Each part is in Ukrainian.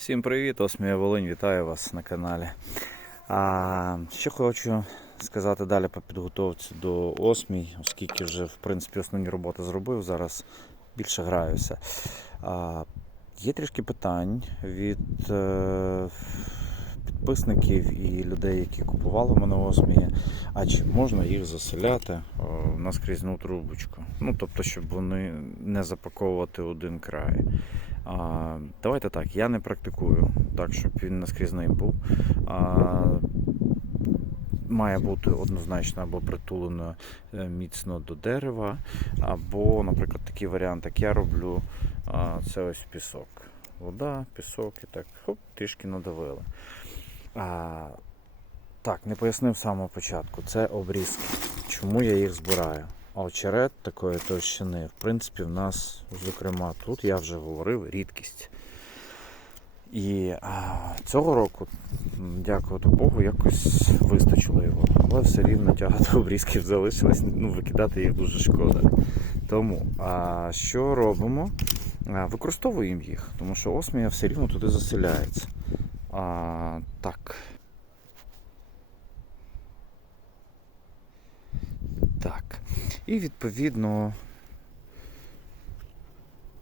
Всім привіт, Осмія Волинь, вітаю вас на каналі. А, що хочу сказати далі по підготовці до Осмій, оскільки вже в принципі основні роботи зробив, зараз більше граюся. А, є трішки питань від е, підписників і людей, які купували в мене Осмії, а чи можна їх заселяти е, на скрізну трубочку? Ну, тобто, щоб вони не запаковувати один край. А, давайте так, я не практикую так, щоб він наскрізний був. А, має бути однозначно або притулено е, міцно до дерева, або, наприклад, такий варіант, як я роблю, це ось пісок. Вода, пісок і так хоп, трішки надавили. А, так, не пояснив з самого початку. Це обрізки. Чому я їх збираю? А очерет такої товщини, в принципі, в нас, зокрема, тут я вже говорив, рідкість. І а, цього року, дякувати Богу, якось вистачило його. Але все рівно тягати обрізків залишилось, ну, викидати їх дуже шкода. Тому, а, що робимо? А, використовуємо їх, тому що осмія все рівно туди заселяється. А, так. Так. І відповідно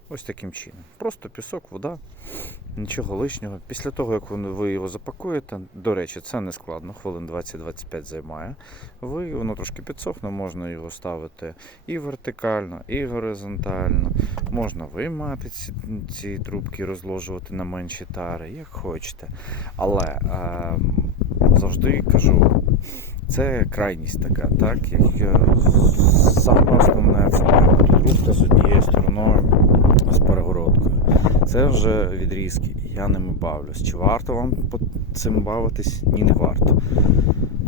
ось таким чином. Просто пісок, вода, нічого лишнього. Після того, як ви- його запакуєте, до речі, це не складно, хвилин 20-25 займає. Ви воно трошки підсохне, можна його ставити і вертикально, і горизонтально. Можна виймати ці, ці трубки, розложувати на менші тари, як хочете. Але е, завжди кажу, це крайність така, так? Як е, саме основне це трубка з однією стороною. Це вже відрізки, я ними бавлюсь. Чи варто вам по цим бавитись? Ні, не варто.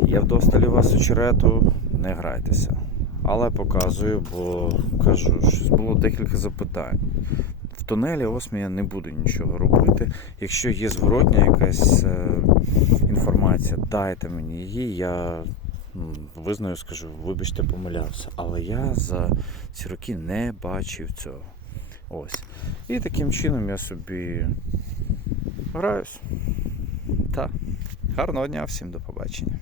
Є вдосталі у вас очерету, не грайтеся. Але показую, бо кажу, що було декілька запитань. В тунелі осмія не буду нічого робити. Якщо є зворотня якась е, інформація, дайте мені її, я визнаю, скажу, вибачте, помилявся. Але я за ці роки не бачив цього. Ось. І таким чином я собі граюсь. Та. Гарного дня всім до побачення.